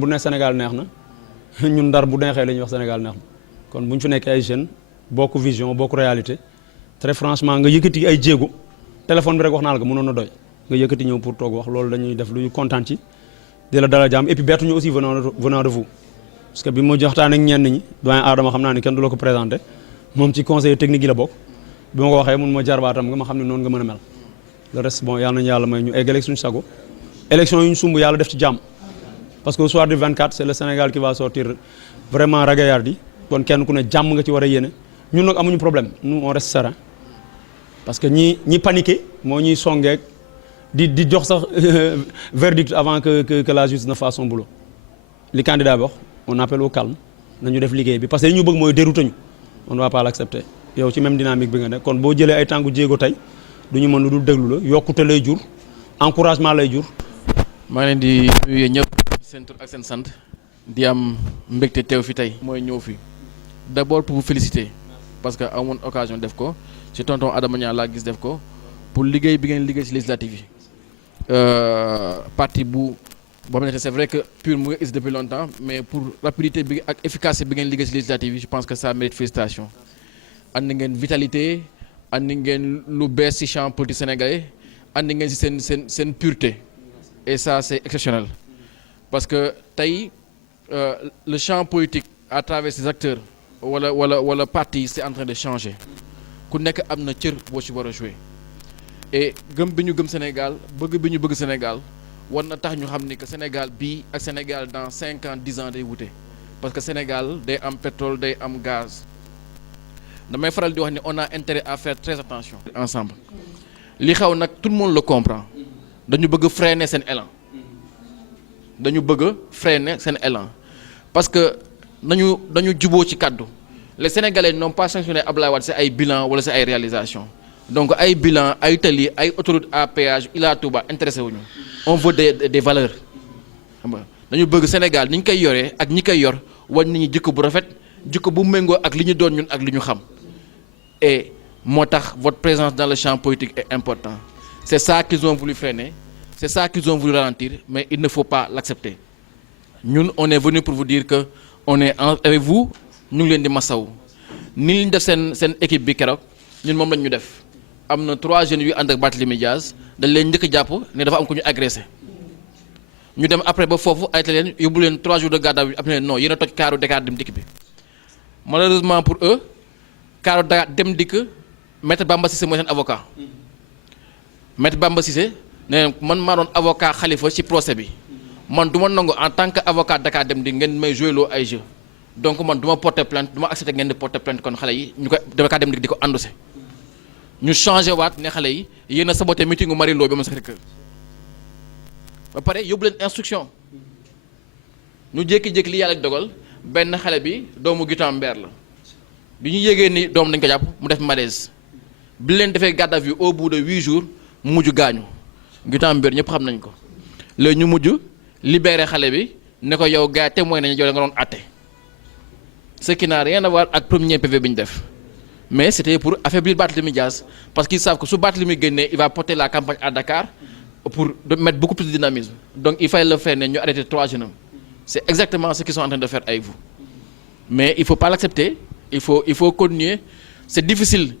bu ne Sénégal neex na ñun Ndar bu neexee la ñuy wax Sénégal neex na kon bu ñu fi nekkee ay jeunes bokk vision bokk réalité très franchement nga yëkkati ay jéego téléphone bi rek wax naa la ko mënoon na doy nga yëkkati ñëw pour toog wax loolu dañuy def lu ñu kontaan ci di la dalal jàmm et puis bettuñu aussi venant de vous parce que bi ma joxtaan ak ñenn ñi doyen Adama xam naa ni kenn du la ko présenté moom ci conseiller technique yi la bokk bi ma ko waxee mun ma jarbaatam nga ma xam ne noonu nga mën a mel le reste bon yàlla nañu yàlla may ñu eggaleeg suñu sago élection yu ñu sumb yàlla def ci jàmm parce que au soir du 24 c'est le Sénégal qui va sortir vraiment ragaillardi kon kenn ku ne jàmm nga ci war a yéene ñun nag amuñu problème nous on reste serein parce que ñi paniqué moo ñuy songeeg di jox sax verdict avant que la justice ne fasse son boulot li candidat bi wax on appelle au calme nañu def liggéey bi parce que li ñu bëgg mooy dérouter ñu on ne va pas l'accepter yow ci même dynamique bi nga nekk kon boo jëlee ay tànku jéego tey du ñu mën lu dul déglu la yokkute lay jur encouragement lay jur. maa ngi leen di nuyu ñëpp seen tur ak seen sant di am mbégte teew fi tey mooy ñëw fi d'abord pour vous féliciter parce que amoon occasion def ko ci tonton Adama Niang laa gis def ko pour liggéey bi ngeen liggéey ci législative yi parti bu boo xam ne c'est vrai que PUR mu ngi existe depuis longtemps mais pour rapidité bi ak efficacité bi ngeen liggéey ci législative yi je pense que ça mérite félicitation andi ngeen vitalité andi ngeen lu bees ci champ politique sénégalais andi ngeen ci seen pureté et ça c'est exceptionnel parce que tey le champ politique à travers ses acteurs wala parti c'est en train de changer ku nekk am na cër boo ci war a jouer et gëm bi ñu gëm Sénégal bëgg bi ñu bëgg Sénégal war na tax ñu xam ni que Sénégal bii ak Sénégal dans 5 ans 10 ans day wute parce que Sénégal day am pétrole day am gaz damay faral di wax ni on a intérêt à faire très attention ensemble li xaw nag tout le monde le comprend dañu bëgg freiner seen élan parce que dañu juboo ci kaddu les Sénégalais n'ont pas sanctionné Abdoulaye Wade c'est ay bilan wala c'est ay réalisation donc ay bilan ay tali ay autoroute à péage Ila Touba intéressé wuñu on veut des valeurs xam nga dañu bëgg Sénégal ni ñu koy yoree ak ñi koy yor wan nit ñi jikko bu rafet jikko bu méngoo ak li ñu doon ñun ak li ñu xam et moo tax votre présence dans le champ politique est important c'est ça qu'ils ont voulu freiner c'est ça qu'ils ont voulu ralentir mais il ne faut pas l'accepter ñun on est venu pour vous dire que on est avec vous ñu ngi leen di masawu ni ñu def seen équipe bi keroog ñun moom lañ ñu def am na 3 jeunes yu ànd ak Barthélémy Dias dañ leen njëkk jàpp ne dafa am ko ñu agressé ñu dem après ba foofu arrêté leen yóbbu leen 3 jours de garde à vue après non yéen a toj kaaru Dakar Dem Dikk bi malheureusement pour eux kaaru Dakar Dem Dikk maître Bamba Cissé mooy seen avocat maître Bamba Cissé ne man maa doon avocat Khalifa ci procès bi man du ma nangu en tant que avocat Dakar Dem Dikk ngeen may joué loo ay jeu donc man du ma porter plainte du ma accepter ngeen di porter plainte kon xale yi ñu koy Dakar Dem Dikk di ko endossé ñu changé waat ne xale yi yéen a saboté meetingu Marie Lo bi ma Sacré-Cœur ba pare yóbbu leen instruction ñu jékki-jékki li yàlla dogal benn xale bi doomu Guitan Mber la bi ñu yégee ni doom dañ ko jàpp mu def malaise bi leen defee garde à vue au bout de 8 jours mu mujj gaañu Guitan Mber ñëpp xam nañ ko léegi ñu mujj libéré xale bi ne ko yow gars témoin nañu yow nga doon àtte ce qui n'a rien à voir ak premier PV bi ñu def mais c'était pour affaiblir Barthélémy Dias parce qu'ils savent que su Barthélémy génnee il va porter la campagne à Dakar pour mettre beaucoup plus de dynamisme donc il fallait le faire ne ñu arrêter 3 jeunes c'est exactement ce qu'ils sont en train de faire avec vous mais il faut pas l'accepter il faut continuer c'est difficile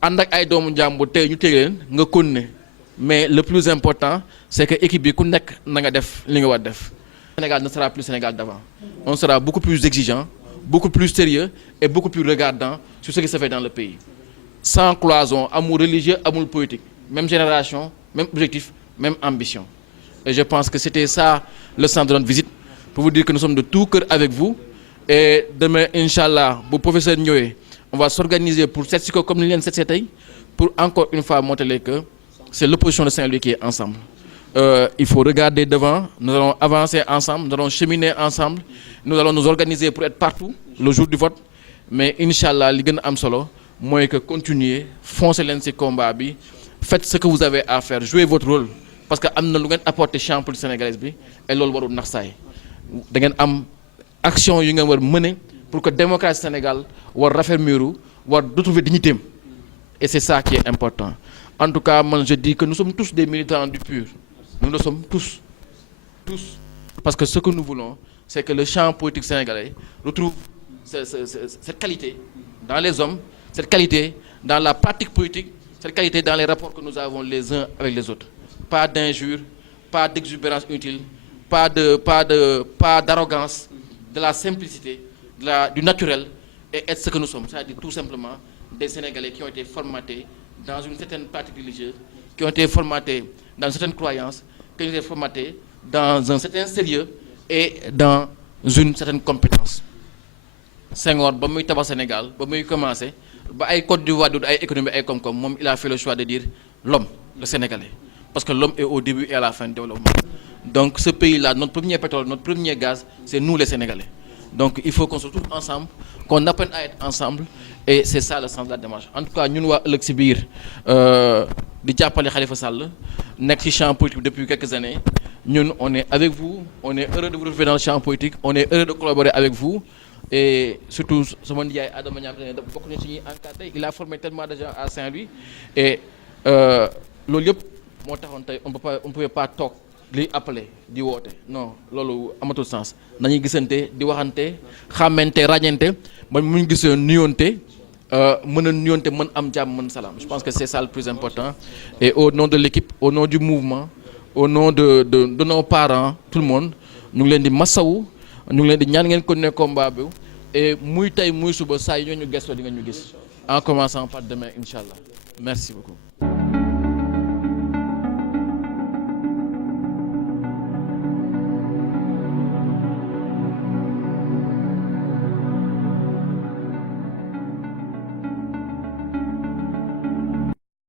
ànd ak ay doomu njàmbur tey ñu téye leen nga continuer mais le plus important c'est que équipe bi ku nekk na nga def li nga war def. Sénégal ne sera plus Sénégal d'avant on sera beaucoup plus exigeant beaucoup plus sérieux et beaucoup plus regardant sur ce qui se fait dans le pays sans cloison amul religieux amul politique même génération même objectif même ambition et je pense que c'était ça le sens de notre visite pour vous dire que nous sommes de tout cœur avec vous et demain inchallah bu professeur ñëwee on va s'organiser pour seet si ko comme ni leen seet see tey pour encore une fois montrer que c'est l'opposition de Saint-Louis qui est ensemble il faut regarder devant nous allons avancer ensemble nous allons cheminer ensemble nous allons nous organiser pour être partout le jour du vote mais inchallah li gën a am solo mooy que continuer foncer leen ci combat bi faites ce que vous avez à faire jouez votre rôle parce que am na lu ngeen apporter champ politique sénégalaise bi et loolu warul nax saay da ngeen am action yu ngeen war mener pour que démocratie Sénégal war raffermir war retrouver dignité et c'est ça qui est important en tout cas man je dis que nous sommes tous des militants du PUR nous le sommes tous parce que ce que nous voulons c'est que le champ politique sénégalais retrouve cette qualité dans les hommes, cette qualité dans la pratique politique, cette qualité dans les rapports que nous avons les uns avec les autres. Pas d'injures, pas d'exubérance inutile, pas d'arrogance, de la simplicité, du naturel, et être ce que nous sommes, c'est-à-dire tout simplement des Sénégalais qui ont été formatés dans une certaine pratique religieuse, qui ont été formatés dans une certaine croyance, qui ont été formatés dans un certain sérieux et dans une certaine compétence. Senghor, ba muy tabax Sénégal, ba muy commencé, ba ay Côte d'Ivoire du ay économie ay koom-koom, moom il a fait le choix de dire l'homme, le Sénégalais, parce que l'homme est au début et à la fin du développement. Donc ce pays-là, notre premier pétrole, notre premier gaz, c'est nous les Sénégalais. Donc il faut qu'on se retrouve ensemble, qu'on apprenne à être ensemble, et c'est ça le sens de la démarche. En tout cas, ñun waa ëllëg si biir di jàppale Khalifa Sall nekk ci champ politique depuis quelques années, ñun on est avec vous, on est heureux de vous retrouver dans le champ politique, on est heureux de collaborer avec vous, et surtout sama nijaay Adama Niang bokk na ci ñuy encadré, il a formé tellement de gens à Saint-Louis, et loolu yëpp moo taxoon tey on ne pouvait pas toog li appelé di woote non loolu amatul sens nañuy gisante di waxante xàmmante ràññante ba mu ñu gisee nuyoonte mën a nuyoonte mën am jàmm mën salaam. Je pense que c'est ça le plus important, et au nom de l'équipe, au nom du mouvement, au nom de nos parents, tout le monde ñu ngi leen di masawu, ñu ngi leen di ñaan ngeen continuer combat bi, et muy tey muy suba saa yi ñoo ñu gëstoo di nga ñu gis, en commençant par demain incha allah. Merci beaucoup.